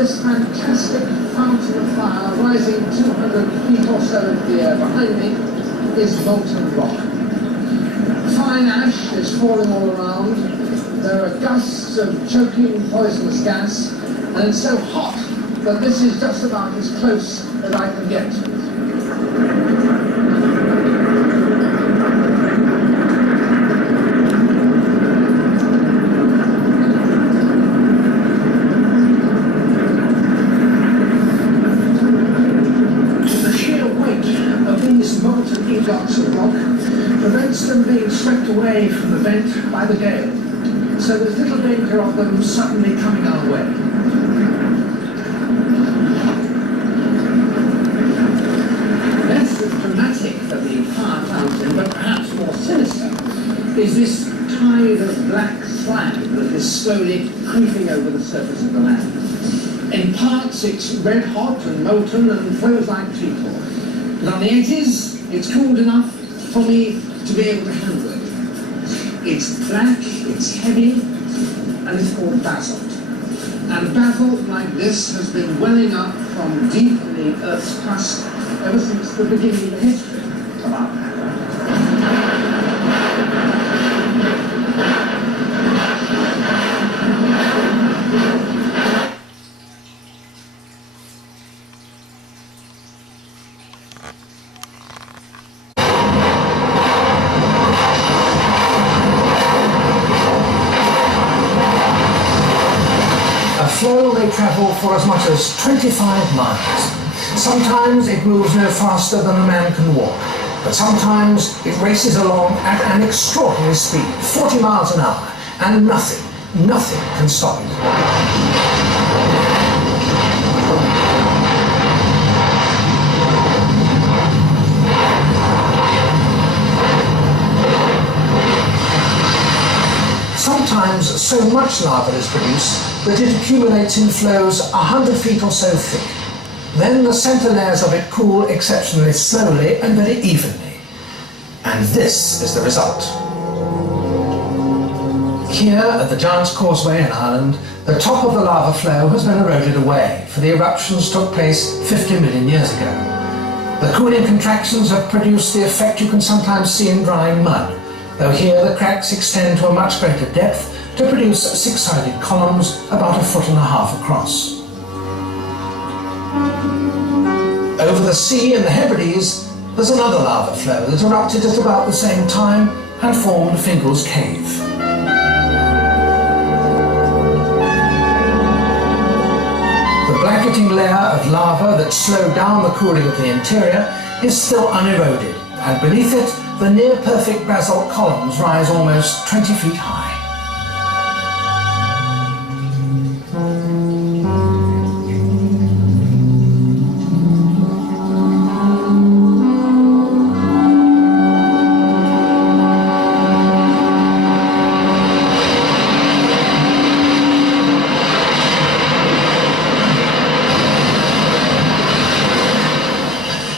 this fantastic fountain of fire rising 200 feet or so in the air behind me is molten rock. Fine ash is falling all around. There are gusts of choking poisonous gas, and it's so hot that this is just about as close as I can get to it. Blocks of rock prevents them being swept away from the vent by the gale, so there's little danger of them suddenly coming our way. Less dramatic than the fire fountain, but perhaps more sinister, is this tide of black slag that is slowly creeping over the surface of the land. In parts it's red hot and molten and flows like treacle, but on the edges it's cooled enough for me to be able to handle it. It's black, it's heavy, and it's called basalt. And basalt like this has been welling up from deep in the Earth's crust ever since the beginning of the history of our planet. Flow may travel for as much as 25 miles. Sometimes it moves no faster than a man can walk, but sometimes it races along at an extraordinary speed, 40 miles an hour, and nothing can stop it. Sometimes so much lava is produced that it accumulates in flows 100 feet or so thick. Then the centre layers of it cool exceptionally slowly and very evenly. And this is the result. Here at the Giant's Causeway in Ireland, the top of the lava flow has been eroded away, for the eruptions took place 50 million years ago. The cooling contractions have produced the effect you can sometimes see in drying mud, though here the cracks extend to a much greater depth to produce six-sided columns about 1.5 feet across. Over the sea in the Hebrides, there's another lava flow that erupted at about the same time and formed Fingal's Cave. The blanketing layer of lava that slowed down the cooling of the interior is still uneroded, and beneath it, the near-perfect basalt columns rise almost 20 feet high.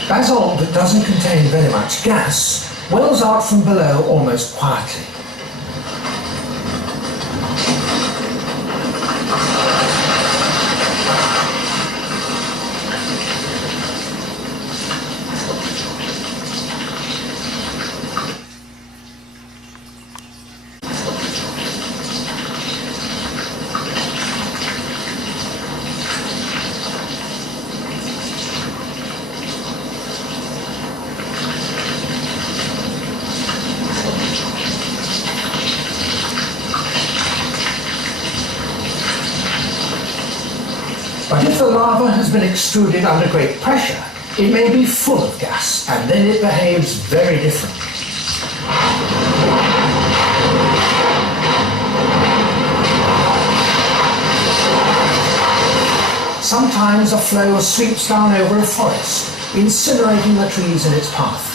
Basalt that doesn't contain very much gas wells out from below almost quietly. But if the lava has been extruded under great pressure, it may be full of gas, and then it behaves very differently. Sometimes a flow sweeps down over a forest, incinerating the trees in its path.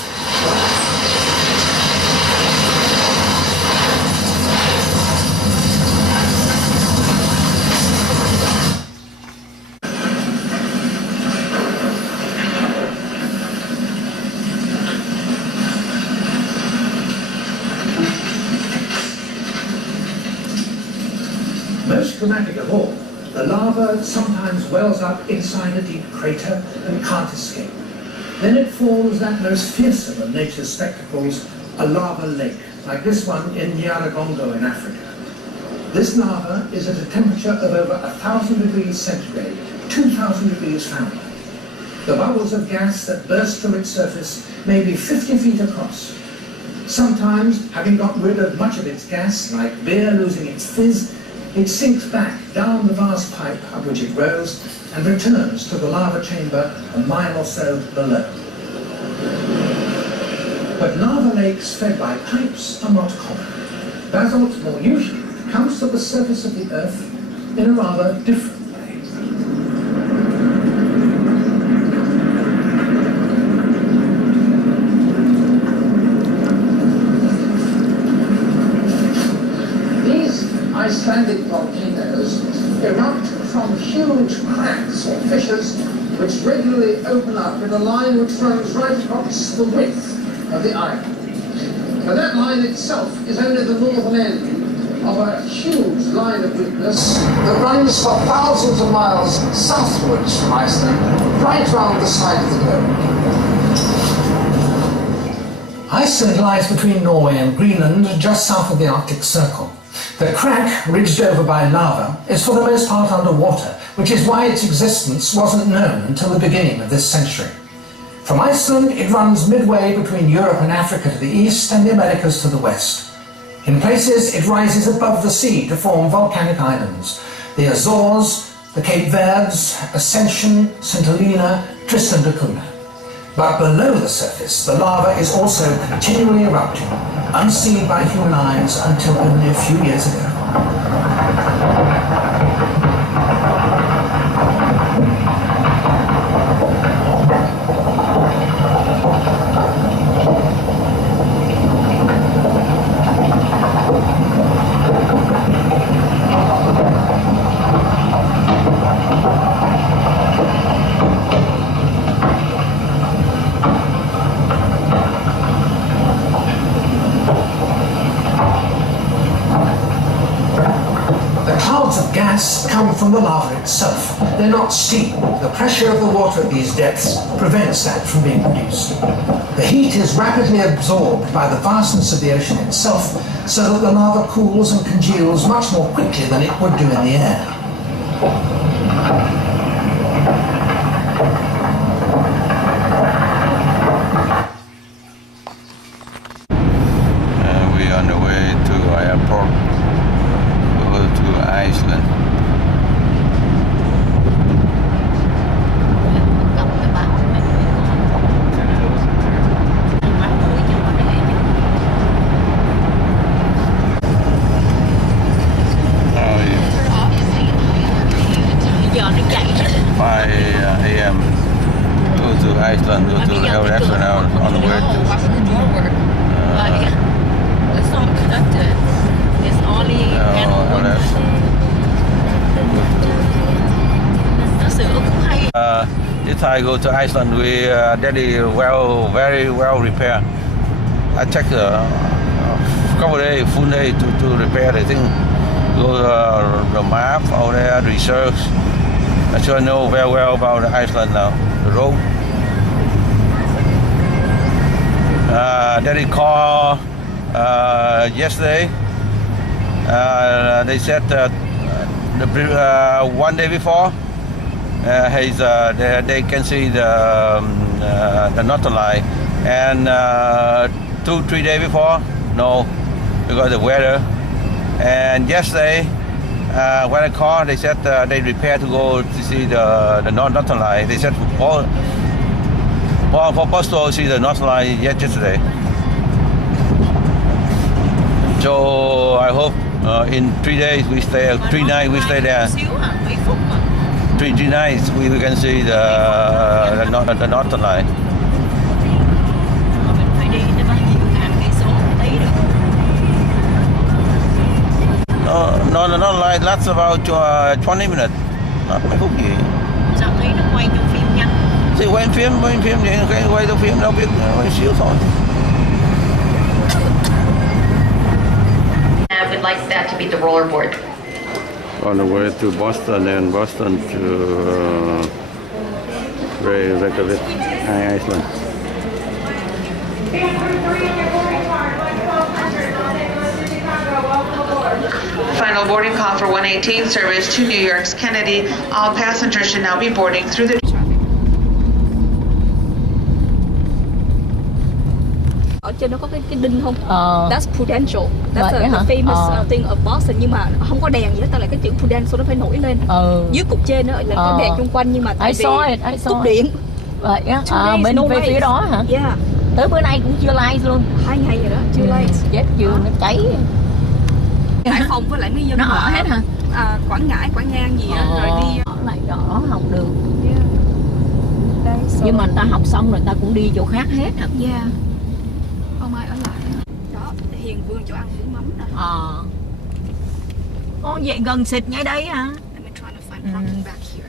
Most dramatic of all, the lava lava sometimes wells up inside a deep crater and can't escape. Then it forms that most fearsome of nature's spectacles, a lava lake, like this one in Nyiragongo in Africa. This lava is at a temperature of over 1,000 degrees centigrade, 2,000 degrees Fahrenheit. The bubbles of gas that burst from its surface may be 50 feet across. Sometimes, having got rid of much of its gas, like beer losing its fizz, it sinks back down the vast pipe up which it rose and returns to the lava chamber a mile or so below. But lava lakes fed by pipes are not common. Basalt, more usually, comes to the surface of the Earth in a rather different way. These Icelandic volcanoes erupt from huge cracks or fissures which regularly open up in a line which runs right across the width of the island. And that line itself is only the northern end of a huge line of weakness that runs for thousands of miles southwards from Iceland, right round the side of the globe. Iceland lies between Norway and Greenland, just south of the Arctic Circle. The crack, ridged over by lava, is for the most part underwater, which is why its existence wasn't known until the beginning of this century. From Iceland, it runs midway between Europe and Africa to the east and the Americas to the west. In places, it rises above the sea to form volcanic islands. The Azores, the Cape Verdes, Ascension, St. Helena, Tristan da Cunha. But below the surface, the lava is also continually erupting, unseen by human eyes until only a few years ago. Come from the lava itself. They're not steam. The pressure of the water at these depths prevents that from being produced. The heat is rapidly absorbed by the vastness of the ocean itself, so that the lava cools and congeals much more quickly than it would do in the air. We're on the way to our airport. Go to Iceland. Iceland, go to the airport now on the way to. It's not conducted. It's only this time I go to Iceland, we very well repaired. I checked couple days, full day to repair the thing. Go the map, all there, research. So I know very well about Iceland now, the road. Daddy called yesterday. They said one day before, they can see the northern light, and 2-3 days before, no, because of the weather. And yesterday, when I called, they said they prepared to go to see the northern light. They said for Boston to see the northern light yesterday. So I hope in 3 days we stay, 3 nights we stay there. 3 nights we can see the northern light. No, the northern light lasts about 20 minutes. Mấy phút gì? Sao thấy nó quay trong phim nhanh? Thì quay phim vậy, quay trong phim đâu biết quay xíu thôi. I would like that to be the rollerboard. On the way to Boston and Boston to Reykjavik, Iceland. Final boarding call for 118 service to New York's Kennedy. All passengers should now be boarding through the ở trên đó có cái đinh không? That's Prudential. That's the famous thing of Boston, nhưng mà không có đèn gì hết, tại lại cái chữ Prudential nó phải nổi lên. Dưới cục trên đó là có đèn xung quanh, nhưng mà tại vì cúp điện. Vậy á, bên phía đó hả? Yeah. Tới bữa nay cũng chưa light luôn. 2 ngày rồi đó, chưa light. Chết chưa, nó cháy. Hải Phòng với lại mấy dân nó ở hết hả? Quảng Ngãi, Quảng Ngang gì á, rồi đi ở lại đó học được. Yeah. Đây, nhưng mà người ta học xong rồi ta cũng đi chỗ khác hết hả? Yeah. Không ai ở lại. Đó, Hiền Vương chỗ ăn bún mắm nè. Vậy gần xịt ngay đây hả? Let me try to find parking back here.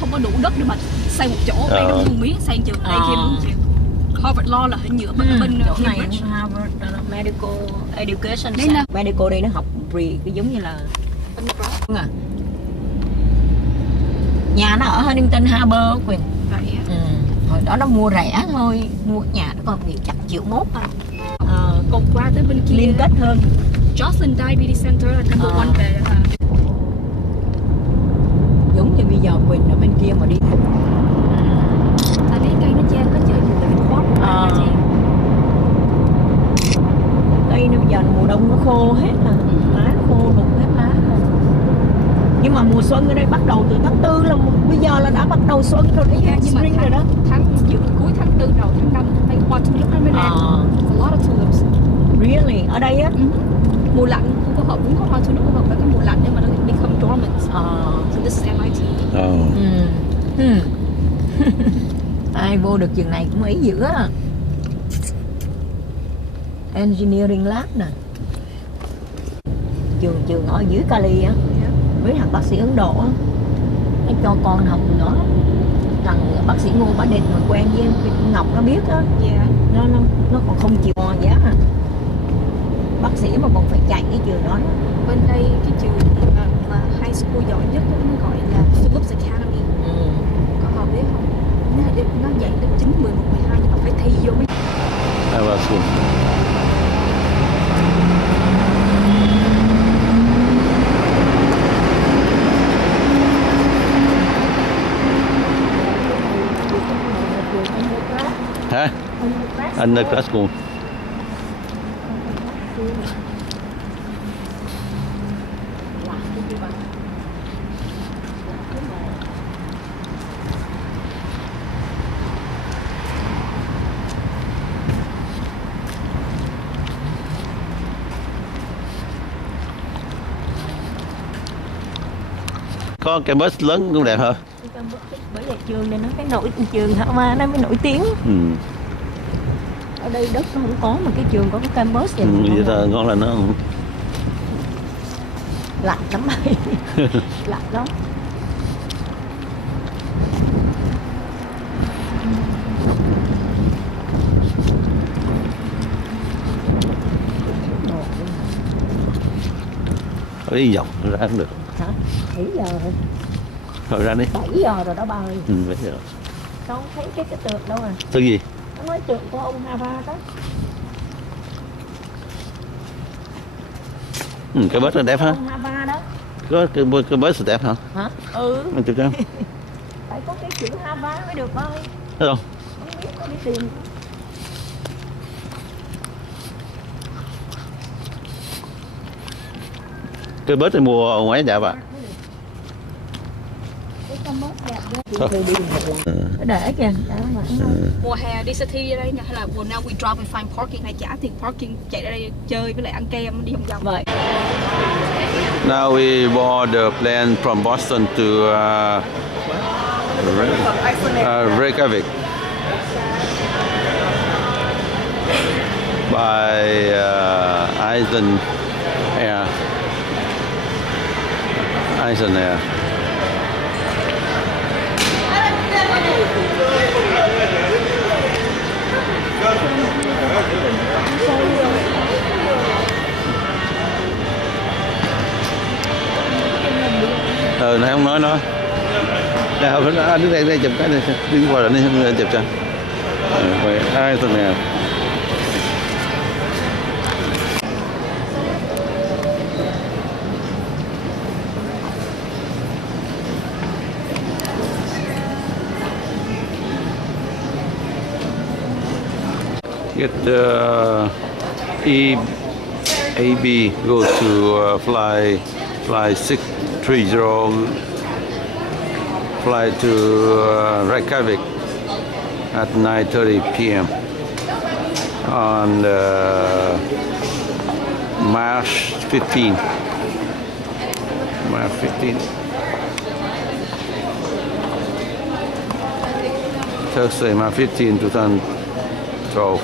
Không có đủ đất để mà xây một chỗ, đây nó một miếng xây trường, đây kia một trường. Harvard Law là hình nhựa bên chỗ này Harvard Medical Education Medical đây nó học cái giống như là nhà nó ở Huntington Harbor Quyền. Vậy hồi đó nó mua rẻ thôi, mua nhà nó còn bị chặt triệu mốt thôi. Còn qua tới bên kia liên kết hơn. Jocelyn Diabetes Center là number 1 về giống như bây giờ Quỳnh ở bên kia mà đi. Tại vì cây nó che có chơi gì tới khóa. Cây nó bây giờ mùa đông nó khô hết mà, lá khô rụng hết lá rồi. Nhưng mà mùa xuân ở đây bắt đầu từ tháng 4 là bây giờ là đã bắt đầu xuân rồi đấy, spring rồi đó. Cuối tháng 4 đầu tháng 5 hay hoa tulip nó mới ra. A lot of tulips. Really? Ở đây á? Mùa lạnh cũng có hoa tulip phù hợp với cái mùa lạnh để mà nó become dormant. So this is MIT. Ai vô được trường này cũng ấy dữ á. Engineering lab nè. Trường ở dưới Cali á. Với thằng bác sĩ Ấn Độ á. Nó cho con học nữa. Thằng bác sĩ Ngô Bá Định mà quen với Ngọc nó biết á. Nó còn không chịu giá hả? Bác sĩ mà còn phải chạy cái trường đó. Bên đây cái trường mà high school giỏi nhất nó gọi là Phillips Academy. Có họ biết không? Nó dạy lớp 9, 11, 12 nhưng mà phải thi vô mới. Hả? Undergrad school. Có cái bus lớn cũng đẹp hả? Bởi vậy trường này nó cái nổi trường hả mà nó mới nổi tiếng. Ở đây đất nó không có mà cái trường có cái campus vậy. Vậy ta ngon là nó lạnh lắm. Lạnh lắm. đi vòng ra cũng được. Hả? 7 giờ rồi. Thôi ra đi. 7 giờ rồi đó ba ơi. 7 giờ. Con thấy cái tược đâu à? Tược gì? Nó nói tược của ông Hava đó. Cái bớt nó đẹp hả? Ông Hava đó. Có cái bớt đẹp hả? Hả? Anh chụp cho. Phải có cái chữ Hava mới được ba ơi. Thấy không? Không biết có đi tìm. Cái bớt này mua ở ngoài đẹp ạ. Để kìa. Mùa hè đi city ở đây nè, hay là mùa nào we drive we find parking hay trả tiền parking chạy ra đây chơi với lại ăn kem đi vòng vòng. Vậy. Now we board the plane from Boston to Reykjavik by Iceland Air. Iceland nè. Nãy không nói nó. Anh đứng đây chụp cái này, đi qua lại đi chụp cho. Iceland nè. Get the EAB, go to fly 630, fly to Reykjavik at 9:30 p.m. on March 15. March 15. Thursday, March 15, 2012.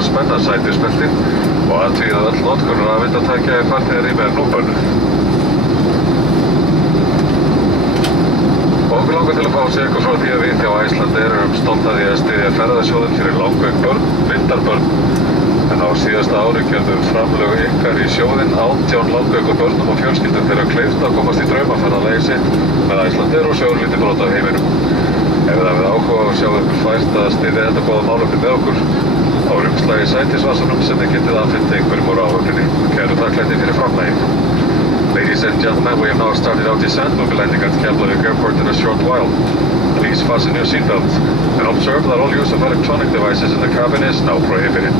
Spennasætisbeltin og að því að öll notkun rafeindatækja í farþegarými nú bönnuð. Okkur langar til að fá sig eitthvað frá því að við hjá Iceland erum stolt að því að styðja ferðasjóðinn fyrir langveik börn, vindarbörn. En á síðasta ári gerðum framlög ykkar í sjóðinn 18 langveikum börnum og fjölskyldum þeirra kleift að komast í draumaferðalagi sitt með Icelandair og sjóðlítið brot af heiminum. Ef þið hafið áhuga á að sjá ykkur fært að styðja þetta góða málefni með okkur, á umslagi sætisvasanum sem þið getið afhent einhverjum úr áhöfninni. Kæru þakklæti fyrir framlagið. Ladies and gentlemen, we have now started our descent. We'll be landing at Keflavik Airport in a short while. Please fasten your seatbelt and observe that all use of electronic devices in the cabin is now prohibited.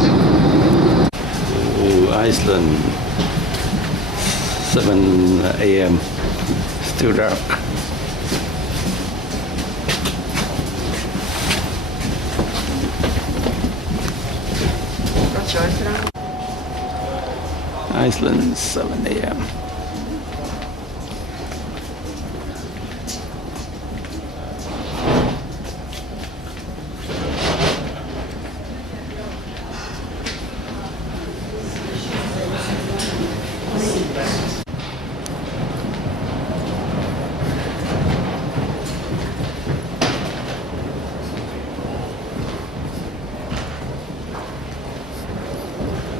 Iceland, 7 a.m. Still dark. Iceland, 7 a.m.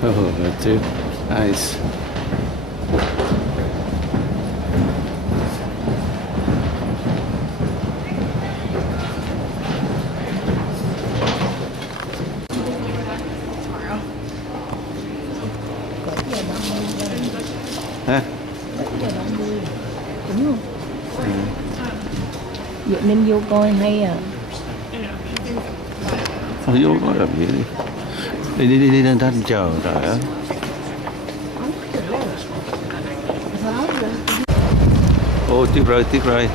Oh, that's too nice. Hả? Đúng không? Vậy nên vô coi hay à. Vô coi làm gì đi. Đi lên thanh chờ trời ơi. Ô tiếp rồi.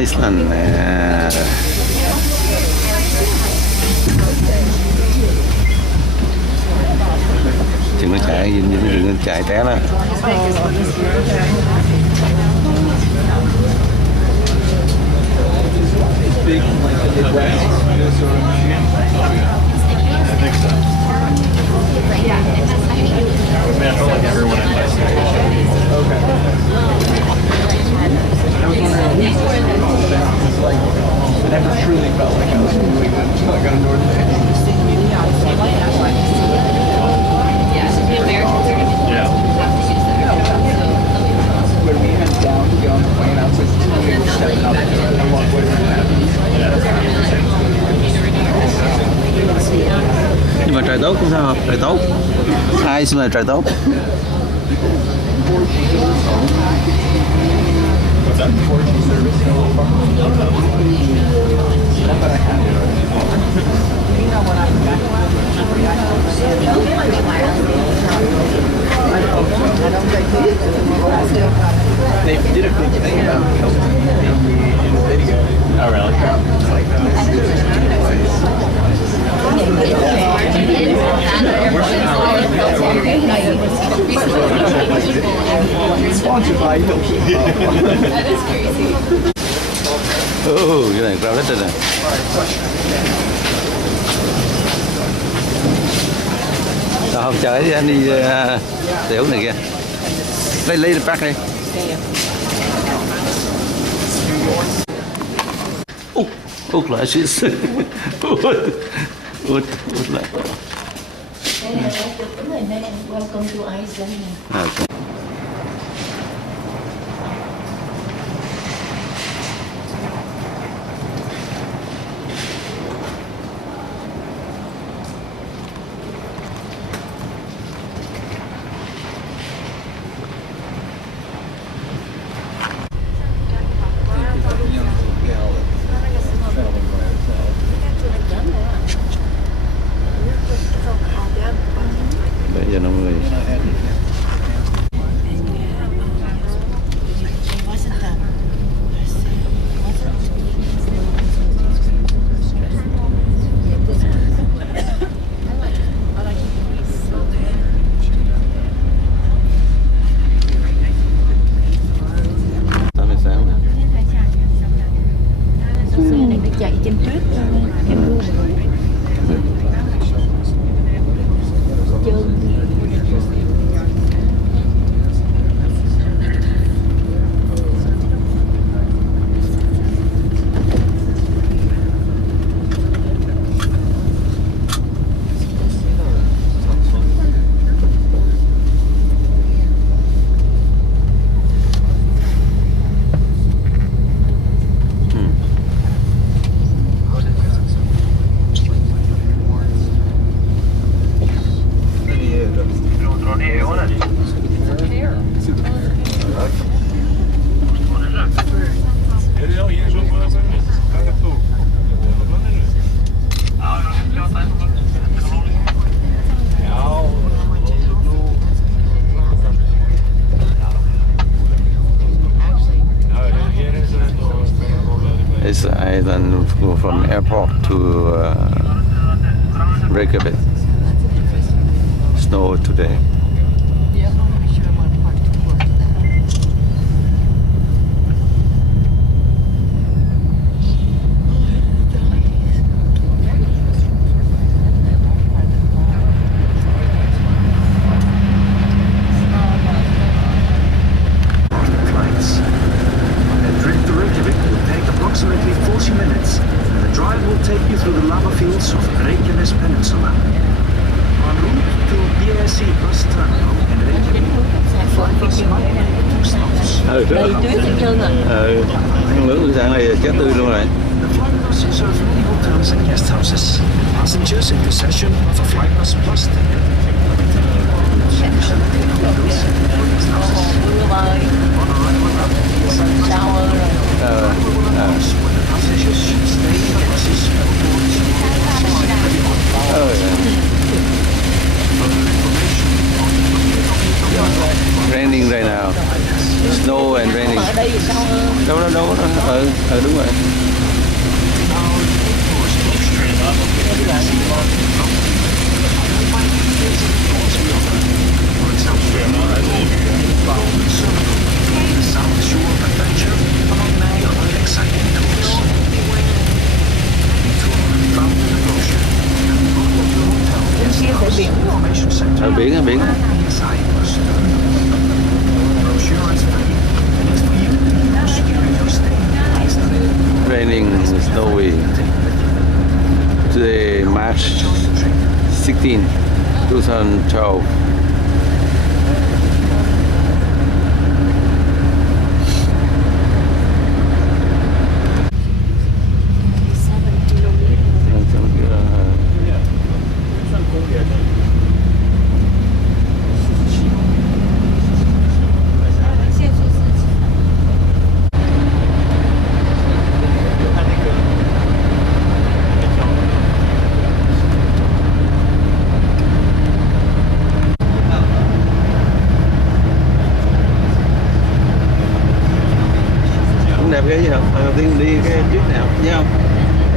Iceland nè. Chừng nó chạy, đừng nó chạy té đó. I never truly felt like I was in New England until I got a North Bay. Yeah. When we head down to get on the plane, I was like, stepping up and walk away from that. Nhưng mà trời tốt cũng sao không? Trời tốt. Ai xin là trời tốt. What's that? 4G service? Not that I had it. They did a big thing about in the video. Oh, really? Sponsored by Cái này rau rất này. Sao không chơi anh đi tiểu này kia. Lấy bác đi. Út lại xí. Út lại. Welcome to Iceland. Okay. Bây giờ nó người chạy trên tuyết em luôn trơn. It's island from airport to Reykjavik. Snow today. Approximately 40 minutes, and the drive will take you through the lava fields of Reykjanes Peninsula. En route to BSC bus terminal in Reykjavik, flight bus might make 2 stops. Đầy tuyết hết trơn rồi. Nước sáng này chết tươi luôn rồi. The flight bus serves many hotels and guest houses. Passengers in possession of a flight bus plus ticket. Mưa bơi. Sao rồi. raining right now. Snow and raining. Ở đây thì sao hơn? Đâu đúng rồi. The South Shore Adventure, among many other exciting tours. The tour found in the brochure and all of the hotel guest house information center. Ở biển. Inside bus. Brochure is free and it's for you to use during your stay in Iceland. Raining, snowy. Today, March 16, 2012. Đẹp ghê gì không? Đầu tiên đi cái trip nào nhớ không?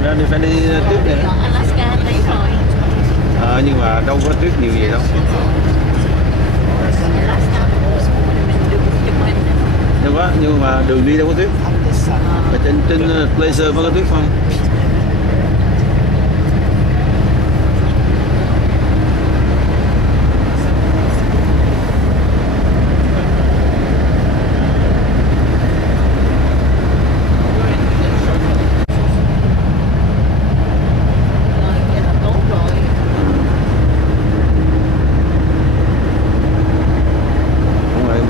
Ra đi phải đi trip này. Alaska thấy rồi. Nhưng mà đâu có trip nhiều gì đâu. Đâu có, nhưng mà đường đi đâu có tuyết. Ở trên Glacier mới có tuyết không?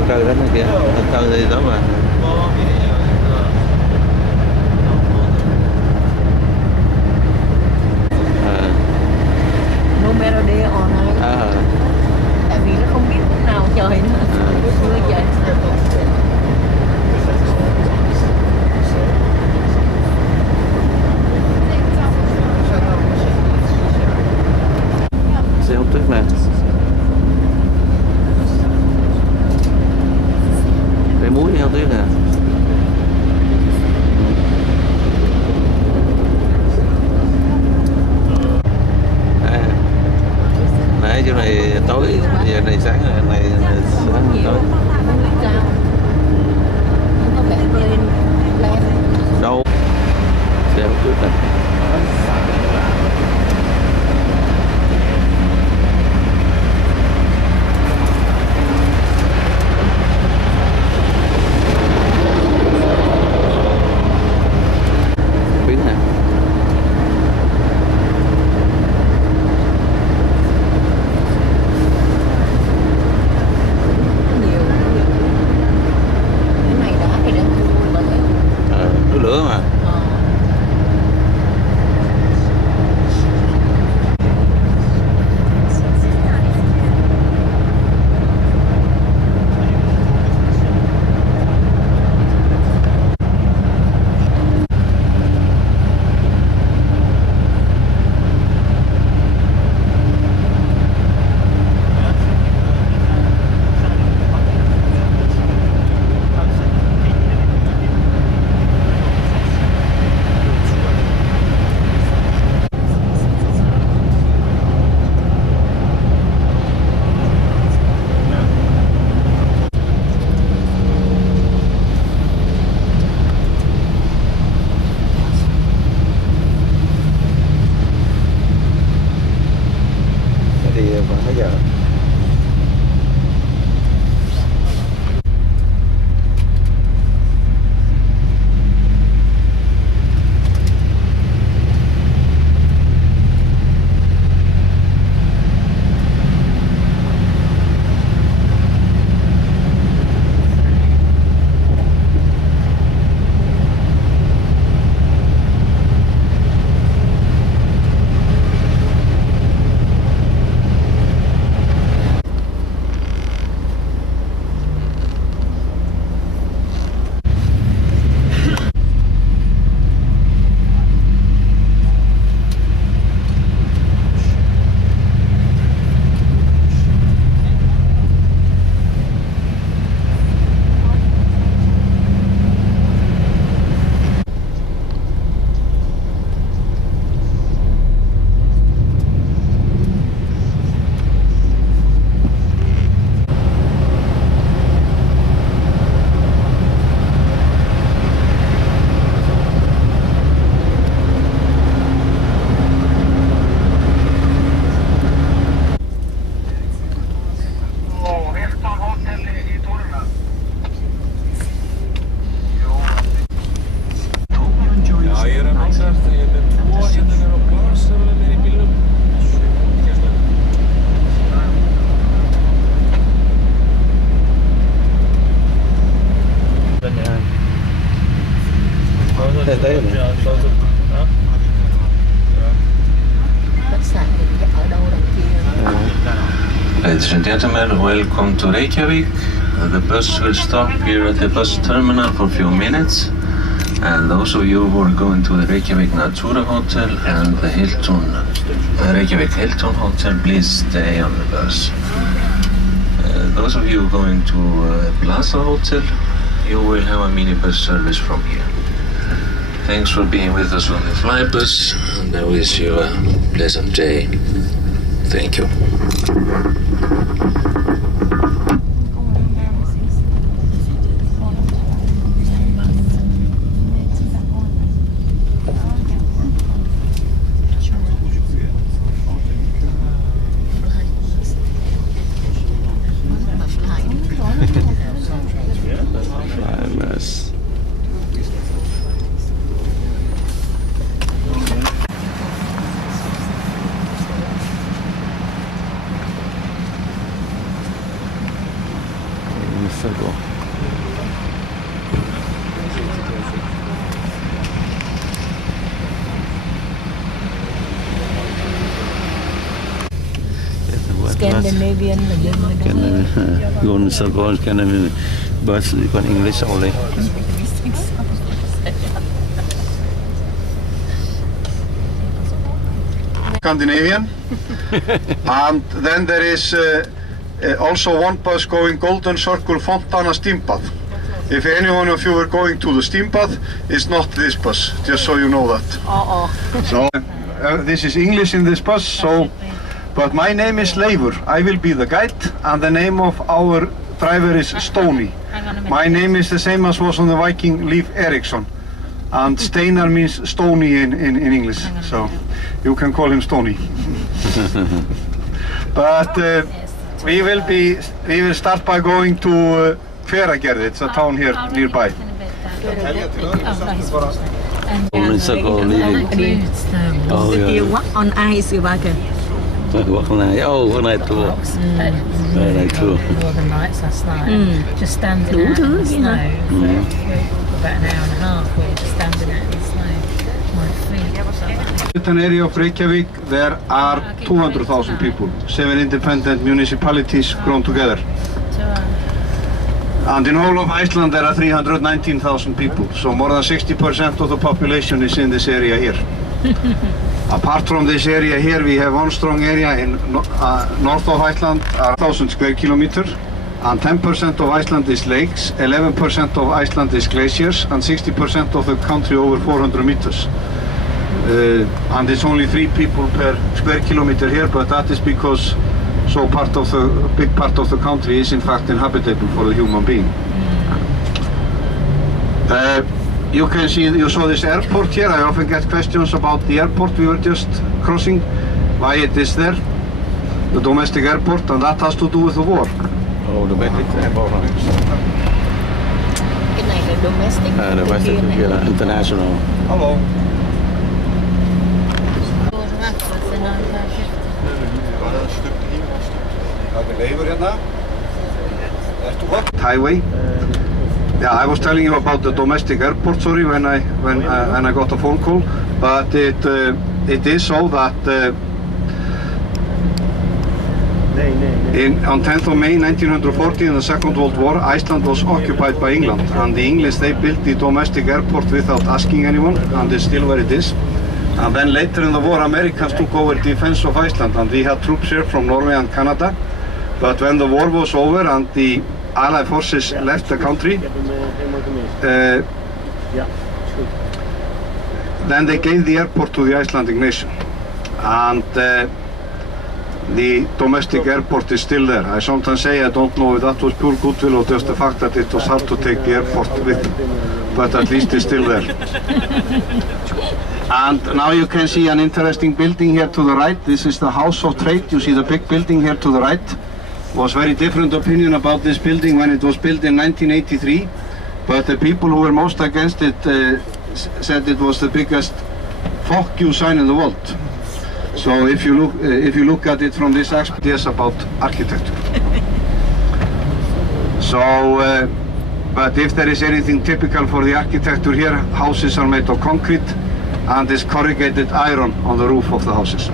Trời đó kìa, trời thì đó mà. No matter day or night. Tại vì nó không biết lúc nào trời nữa. Mưa trời. Xe hút tuyết nè. Cái muối heo tuyết nè. Nãy chỗ này tối, giờ này sáng rồi, này sáng tối. Đâu? Xe hút tuyết nè. đây. Khách sạn thì ở đâu đằng kia. Ladies and gentlemen, welcome to Reykjavik. The bus will stop here at the bus terminal for a few minutes. And those of you who are going to the Reykjavik Natura Hotel and the Reykjavik Hilton Hotel, please stay on the bus. Those of you going to Plaza Hotel, you will have a minibus service from here. Thanks for being with us on the Flybus, and I wish you a pleasant day. Thank you. Scandinavian là dân người đó. Golden Circle, Scandinavian bus, còn English only. Scandinavian. And then there is also one bus going Golden Circle Fontana steam bath. If any one of you are going to the steam bath, it's not this bus, just so you know that. So this is English in this bus, so but my name is Leifur. I will be the guide, and the name of our driver is Stony. My name is the same as was on the Viking, Leif Eriksson. And Steinar means stony in English, so you can call him Stony. But we will start by going to Hveragerði. It's a town here nearby. Golden Circle leaving. Oh yeah. What on ice you like? What on ice? Oh, one night tour. Very night tour. Northern Lights last night. Just standing out in the snow for about an hour and a half. We're just standing out in the snow. My feet. In the area of Reykjavik, there are 200,000 people, 7 independent municipalities grown together. And in all of Iceland, there are 319,000 people, so more than 60% of the population is in this area here. Apart from this area here, we have one strong area in north of Iceland, 1,000 square kilometers, and 10% of Iceland is lakes, 11% of Iceland is glaciers, and 60% of the country over 400 meters. And it's only 3 people per square kilometer here, but that is because big part of the country is in fact inhabitable for the human being. You can see, you saw this airport here. I often get questions about the airport we were just crossing, why it is there, the domestic airport, and that has to do with the war. Oh, domestic airport. Cái này là domestic. Domestic, kia là international. Hello. Highway. Yeah, I was telling you about the domestic airport, sorry, when I got a phone call, but it is so that on 10th of May 1940, in the Second World War, Iceland was occupied by England, and the English, they built the domestic airport without asking anyone, and it's still where it is. And then later in the war, Americans took over defense of Iceland, and we had troops here from Norway and Canada. But when the war was over and the Allied forces left the country, then they gave the airport to the Icelandic nation. And the domestic airport is still there. I sometimes say I don't know if that was pure goodwill or just the fact that it was hard to take the airport with them. But at least it's still there. And now you can see an interesting building here to the right. This is the House of Trade. You see the big building here to the right. Was very different opinion about this building when it was built in 1983. But the people who were most against it said it was the biggest fuck you sign in the world. So if you look at it from this aspect, yes, about architecture. So But if there is anything typical for the architecture here, houses are made of concrete and is corrugated iron on the roof of the houses.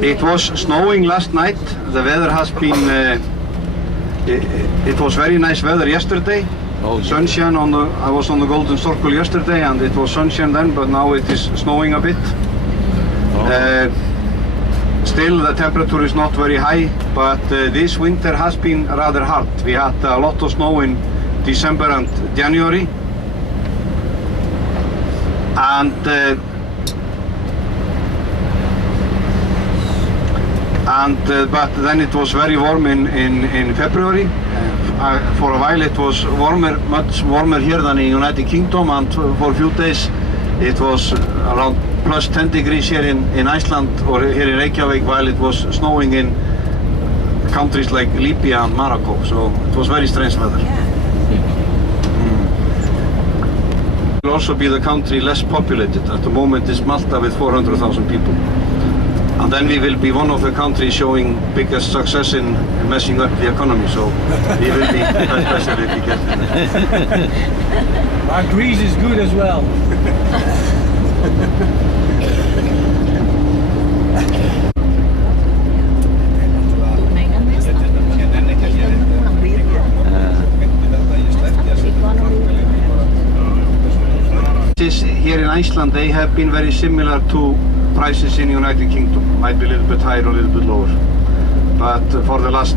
It was snowing last night. The weather has been, it was very nice weather yesterday. Oh, sunshine I was on the Golden Circle yesterday and it was sunshine then, but now it is snowing a bit. Oh. Still the temperature is not very high, but this winter has been rather hard. We had a lot of snow in December and January. But then it was very warm in February. For a while it was much warmer here than in the United Kingdom, and for a few days it was around plus 10 degrees here in Iceland or here in Reykjavik, while it was snowing in countries like Libya and Morocco. So it was very strange weather. It will also be the country less populated. At the moment it's Malta with 400,000 people. And then we will be one of the countries showing biggest success in messing up the economy, so we will be quite special if we get it. Our Greece is good as well. Here in Iceland, they have been very similar to prices in the United Kingdom. Might be a little bit higher or a little bit lower. But for the last,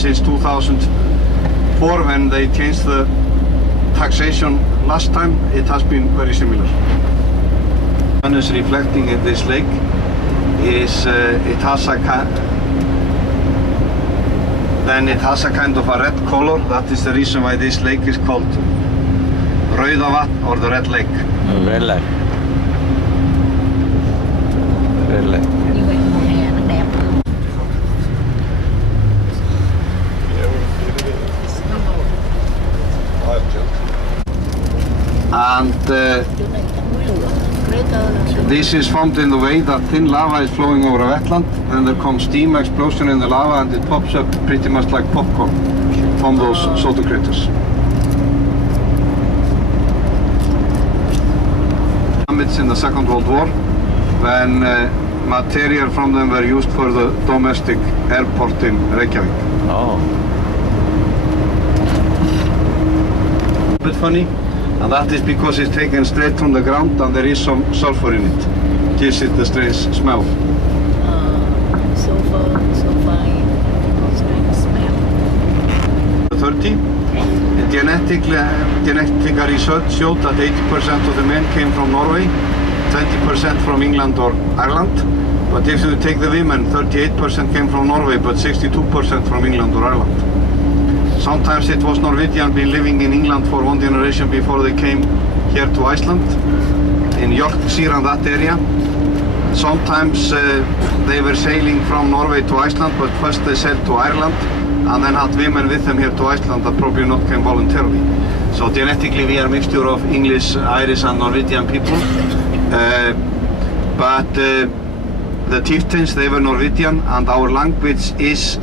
since 2004, when they changed the taxation last time, it has been very similar. One is reflecting in this lake is it has a kind of a red color. That is the reason why this lake is called Rauðavatn or the Red Lake. Red Lake. Red Lake. And this is formed in the way that thin lava is flowing over a wetland, then there comes steam explosion in the lava and it pops up pretty much like popcorn from those soda craters. In the Second World War, when material from them were used for the domestic airport in Reykjavik. Oh. A bit funny, and that is because it's taken straight from the ground and there is some sulfur in it. Gives it the strange smell. Sulfur, strange smell. 30. Genetic research showed that 80% of the men came from Norway, 20% from England or Ireland. But if you take the women, 38% came from Norway, but 62% from England or Ireland. Sometimes it was Norwegian been living in England for one generation before they came here to Iceland, in Yorkshire and that area. Sometimes they were sailing from Norway to Iceland, but first they sailed to Ireland and then had women with them here to Iceland that probably not came voluntarily. So genetically we are a mixture of English, Irish and Norwegian people. But the chieftains, they were Norwegian, and our language is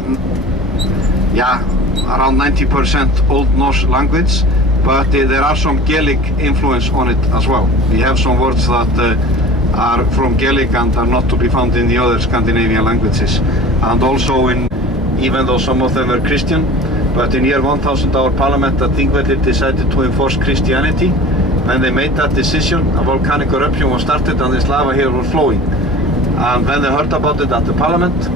around 90% Old Norse language, but there are some Gaelic influence on it as well. We have some words that are from Gaelic and are not to be found in the other Scandinavian languages. And also even though some of them were Christian, but in year 1000 our parliament at Thingvellir decided to enforce Christianity. When they made that decision, a volcanic eruption was started and this lava here was flowing. And when they heard about it at the parliament,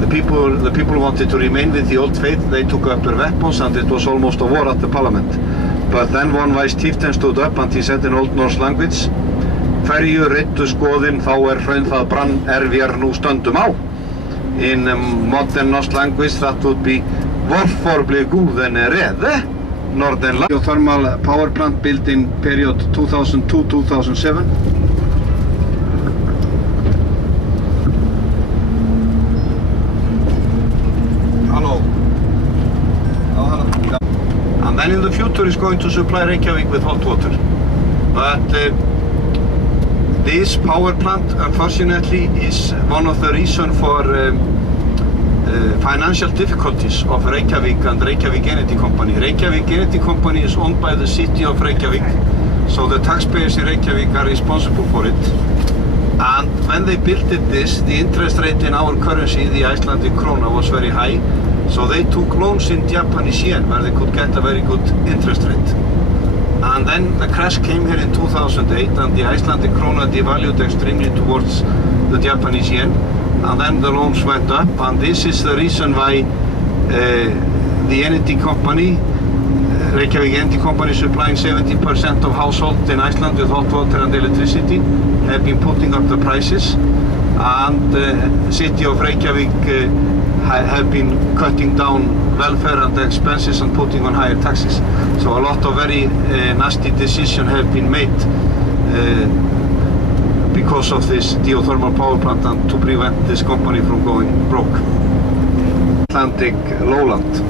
the people wanted to remain with the old faith. They took up their weapons and it was almost a war at the parliament. But then one wise chieftain stood up and he said in Old Norse language, "Hverju reiddu skoðin þá hraun það brann vér nú stöndum á." In modern Norse language that would be "Hvorfor blev guden rede?" Northern geothermal power plant built in period 2002-2007. Hello. And then in the future is going to supply Reykjavik with hot water. But This power plant, unfortunately, is one of the reasons for financial difficulties of Reykjavík and Reykjavík Energy Company. Reykjavík Energy Company is owned by the city of Reykjavík, so the taxpayers in Reykjavík are responsible for it. And when they built this, the interest rate in our currency, the Icelandic krona, was very high, so they took loans in Japanese yen where they could get a very good interest rate. And then the crash came here in 2008 and the Icelandic krona devalued extremely towards the Japanese yen, and then the loans went up, and this is the reason why the energy company, Reykjavík Energy Company, supplying 70% of households in Iceland with hot water and electricity, have been putting up the prices, and the city of Reykjavík have been cutting down welfare and expenses and putting on higher taxes. So a lot of very nasty decisions have been made because of this geothermal power plant and to prevent this company from going broke. Atlantic lowland.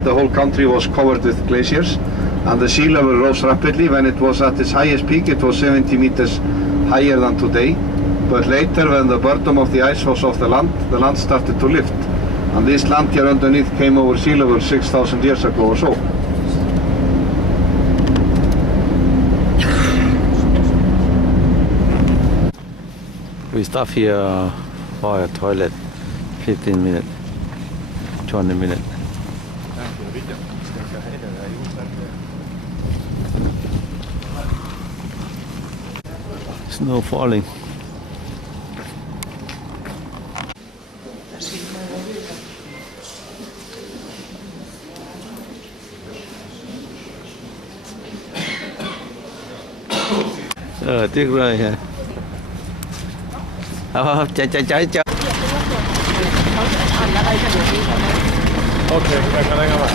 The whole country was covered with glaciers and the sea level rose rapidly. When it was at its highest peak, it was 70 meters higher than today. But later, when the bottom of the ice was off the land started to lift. And this land here underneath came over sea level 6,000 years ago or so. We stop here for a toilet, 15 minutes, 20 minutes. Snow falling. Tiếc rồi hả? Chạy. Ok, kan hänga med.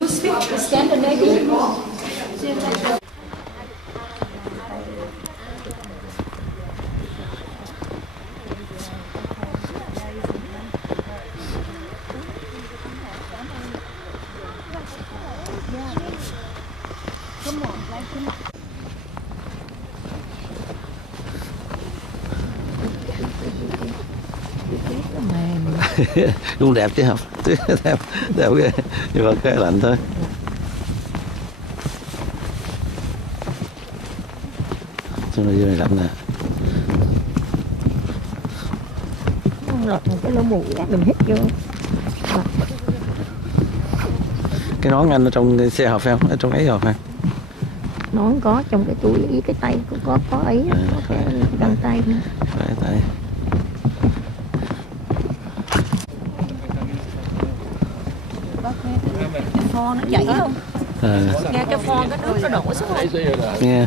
You speak Scandinavian? Cũng đẹp chứ không? Đẹp ghê, nhưng mà cái lạnh thôi. Trong này dưới này lạnh nè. Lọt một cái lỗ mũi mình hít vô. Cái nón anh ở trong cái xe hộp phải không? Ở trong ấy hộp phải? Nón có trong cái túi với cái tay cũng có ấy, có cái găng tay nữa. Tay. Cái pho nó chảy không? Nghe cái pho cái nước nó đổ xuống không? Nghe.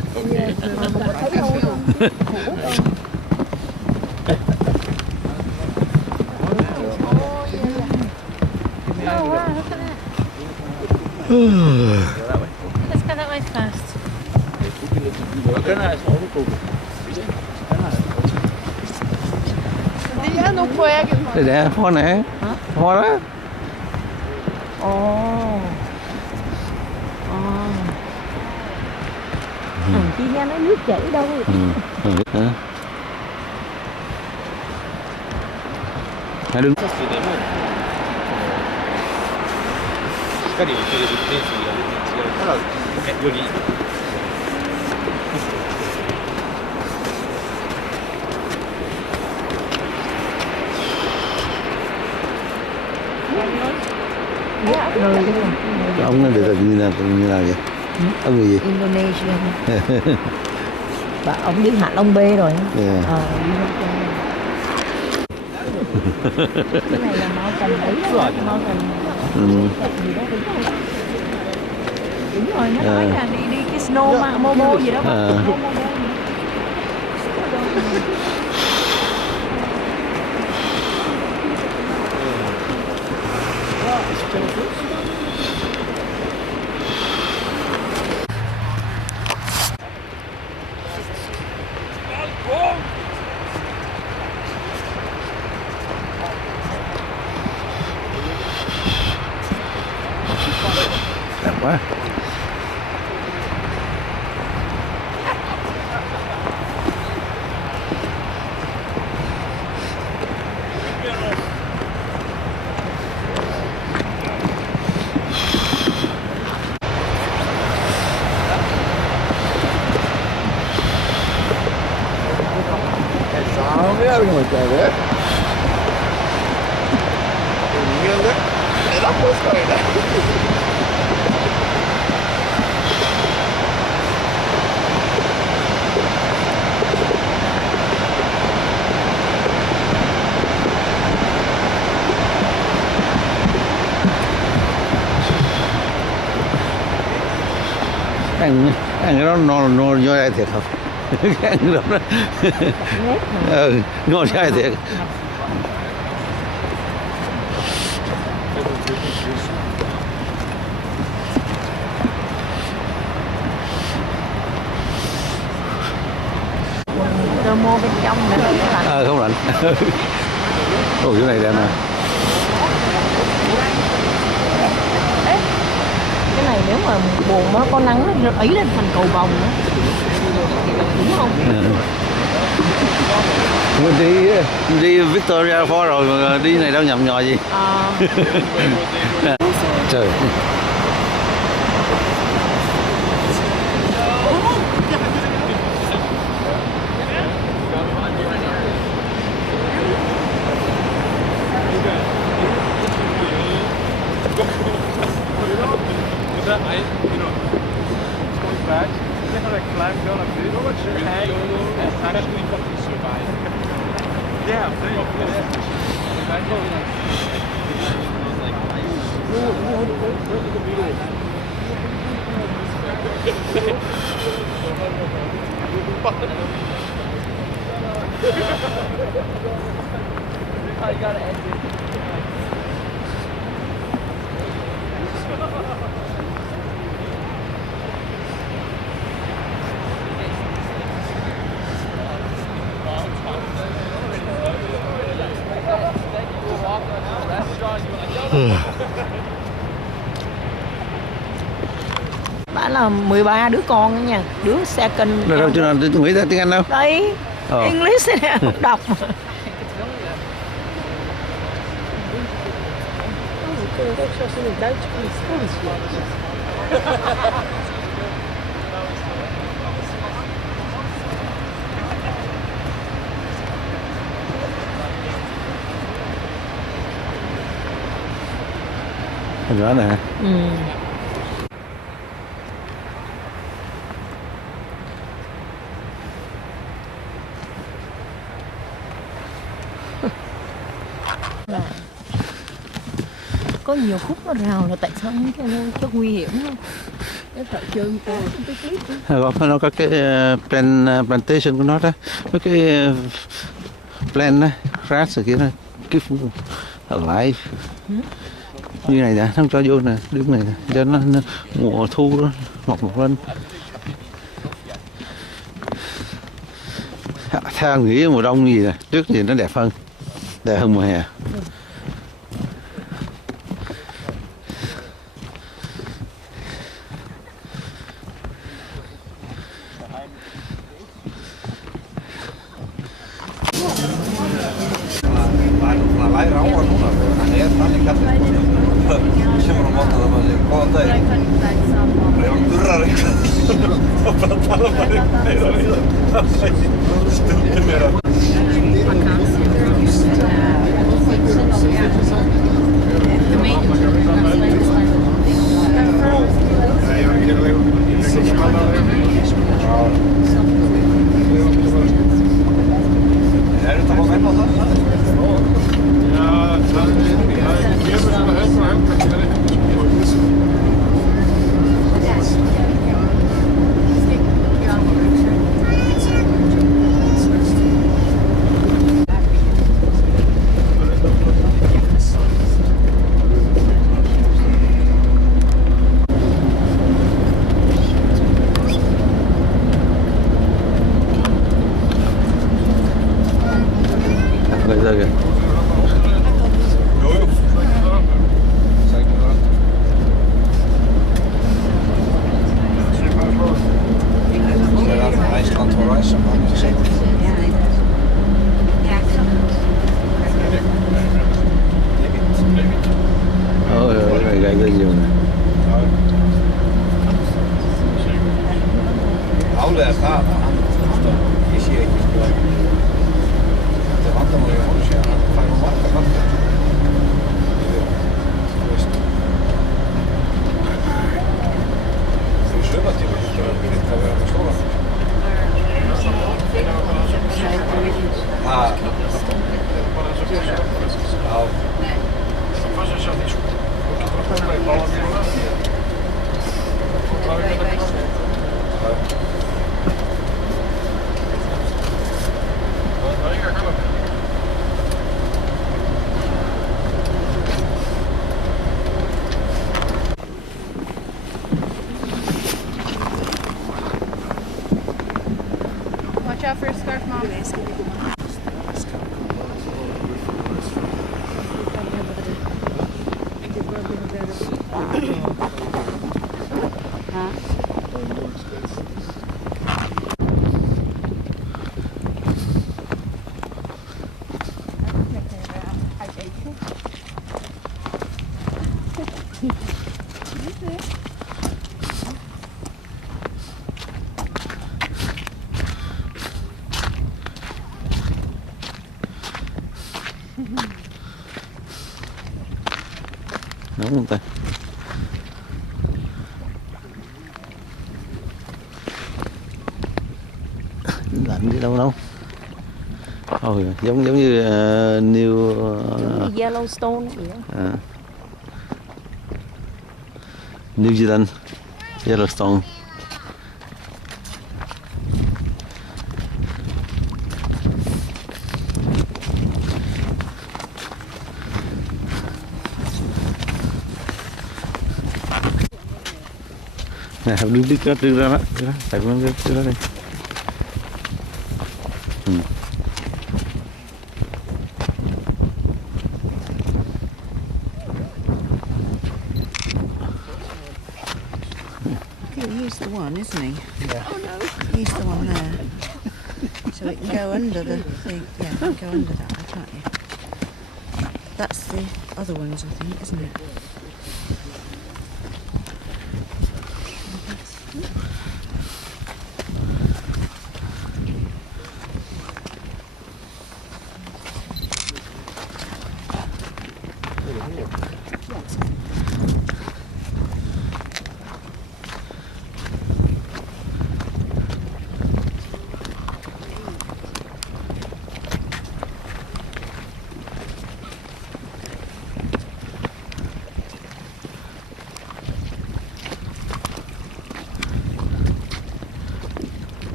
Let's go that way first. Đây nè, pho nè. Pho đó. Chị nghe nói nước chảy đâu. Đứng. Người đúng không? Ông nó được như nào vậy? Ông người gì? Indonesia. Và ông đi Hạ Long B rồi. Yeah. Cái này là mountain ấy, mountain. Đúng rồi, nó nói là đi cái snow mà Momo gì đó. Đẹp quá. Ngồi chờ đấy. Nghiêng đấy. Để lắp bớt rồi đấy. Ăn cái đó nó vô đây thiệt không? Cái ăn đó ngon dai thiệt. Tôi mua bên trong nữa không lạnh. Ồ chỗ này đẹp nè. Cái này nếu mà buồn nó có nắng nó ý lên thành cầu vồng nữa. Đúng không? Đi Victoria Falls rồi mà đi này đâu nhầm nhò gì. Trời. Bạn là 13 đứa con đó nha, đứa second. Rồi đâu chứ nào nghĩ ra tiếng Anh đâu. Đấy, English nè, đọc mà. Hình đó nè. Có nhiều khúc nó rào là tại sao cho nguy hiểm không? Cái sợ chơi cái clip nó có cái plantation của nó đó, với cái plant đó, grass rồi kia đó, keep alive. Như này nè, nó không cho vô nè, đứng này nè, cho nó mùa thu đó mọc lên. Theo anh nghĩ mùa đông gì nè, trước gì nó đẹp hơn mùa hè. Lái rau ăn uống là anh ấy nó lên cắt xem nó món nào mà có tay rồi ông cứ ra đi The main Jú. Sækir það. Þeir eru Iceland for Ice sem hann segir. Gãy lên nhiều này. Álið það að hann, ég sé ekki sko, þetta er vandamál í honum sé að hann fær marga marga. Þú veist, í sumartíma þetta að vera með stóran. Watch out for a scarf, Mom. Đúng không ta? Lạnh đi đâu đâu. Giống như New Yellowstone vậy đó. New Zealand, Yellowstone. Này, đưa ra đó, tại con đưa ra đây. He's the one, isn't he? Yeah. Oh no. He's the one there. So it can go under the thing. Yeah, it can go under that one, can't you? That's the other ones, I think, isn't it?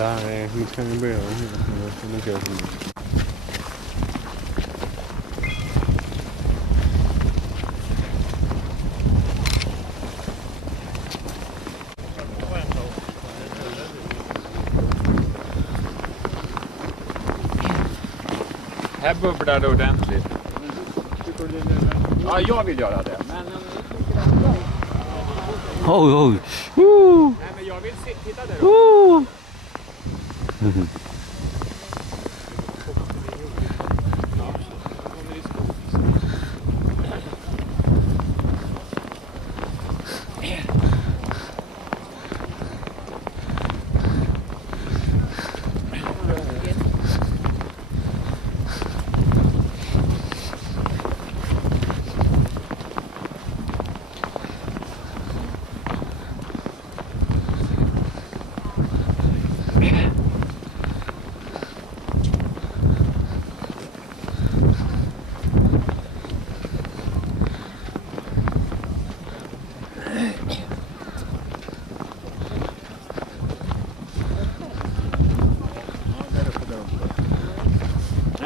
Där vi kan börja med. Här bubblar det ordentligt. Ja, jag vill göra det. Men Oj, oj. nej, men jag vill titta där uppe.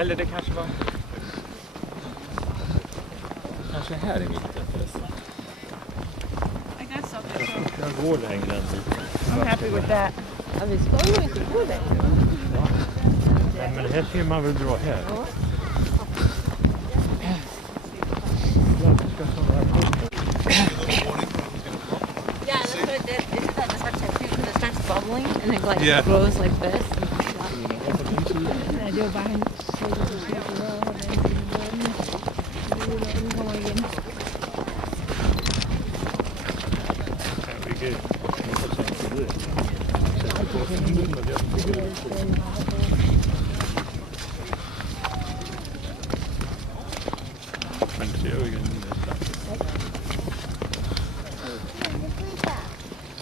Eller det kanske var... Kanske här i mitten förresten. I guess so. Jag går längre än dit. I'm happy with that. Ja, vi ska ju inte gå där. Nej, men här ser man väl dra här. Yeah, that's what it is. Isn't that the start too? Because it starts bubbling and it like Yeah. grows like this.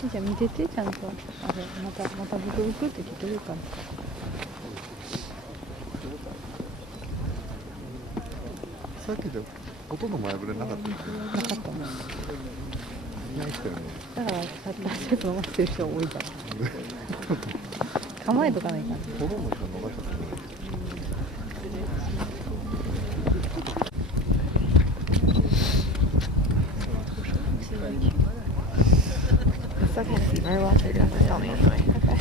진짜見ててちゃんとまたブクブクって聞いてるから。さっきでほとんど前触れなかった。なかったもん。いない人よね。だからタイプ飲ませてる人多いじゃん。構えとかないかな。ほとんど人逃しちゃった。It's okay. Very well taken. Tell me anyway. Okay.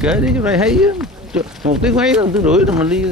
Kệ đi, cái này hay á. Một tiếng mấy lần, tiếng rưỡi rồi mình đi.